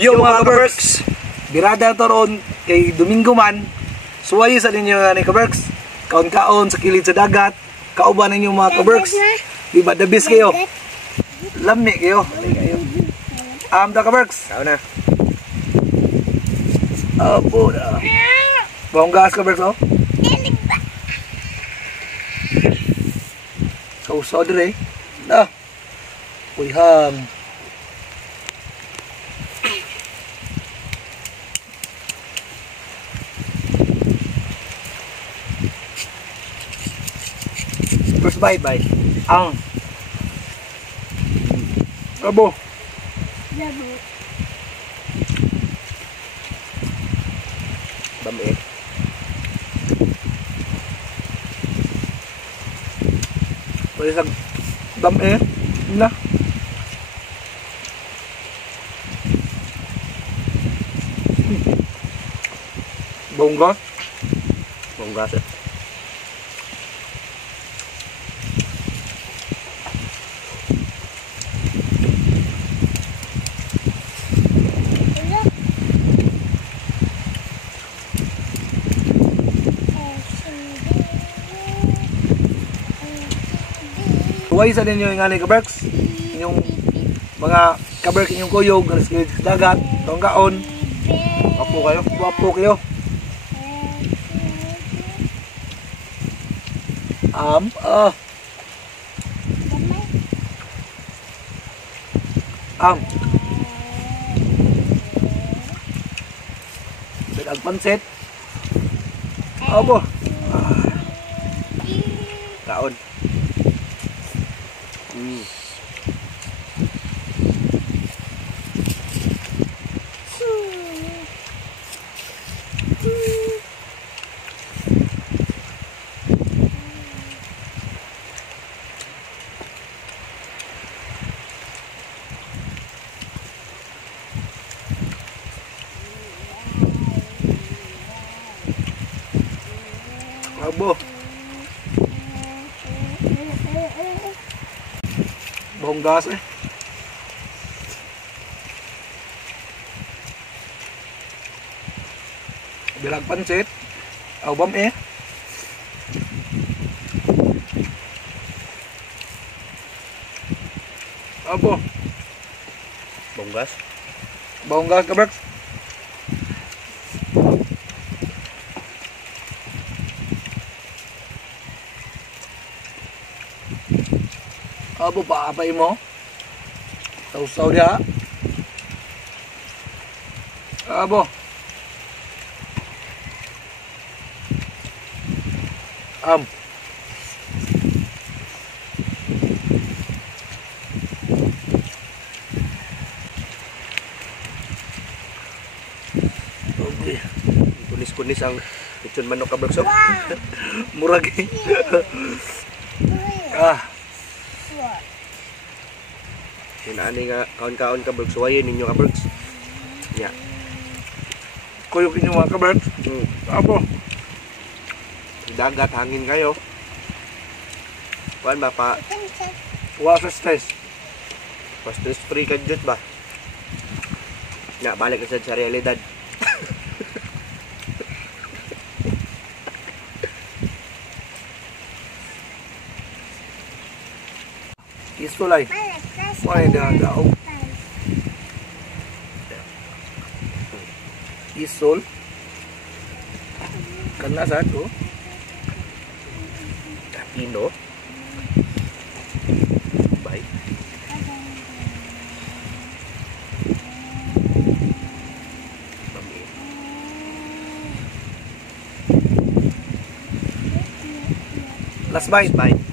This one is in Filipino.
Yo mga kaberks, birada to ron kay Domingo man. Suwayo sa ninyo ni kaberks. Kaon-kaon sa kilid sa dagat. Kauban ninyo mga kaberks. Di ba the best kayo? Lami kayo. Da kaberks. Kao na. Apo na. Bawang gas kaberks oh. Kausaw dire. Na. Uy ham. First bite. Ang. Abo. Dami. Pwede sa dami. Na. Bongga. Bongga sir. Suway sa ninyo yung alay kaberks. Inyong mga kaberk inyong kuyog, dagat, tonggaon. Wapo kayo. Dagang pansit. Abo. Kaon. Abo. Bawang gas eh. Bilang pansit. Aubam eh. Abo. Bonggas. Bawang gas kaberks. Abo pa apay mo. Sausaw dia. Abo. Okay. Kunis-kunis ang lechon manok kaberks. Murag eh. Inaani nga kaon-kaon kaberks. Suwayin ninyo kaberks. Yeah. Kuyog inyo mga kaberks. Abo. Dagat, hangin kayo. Kuan ba pa? Wa sa stress. Pa stress free ka jud ba? Ya, balik na sa realidad. Isulay. Wala na daw. Isul. Kana sa to. Pino. Bye. Last bite.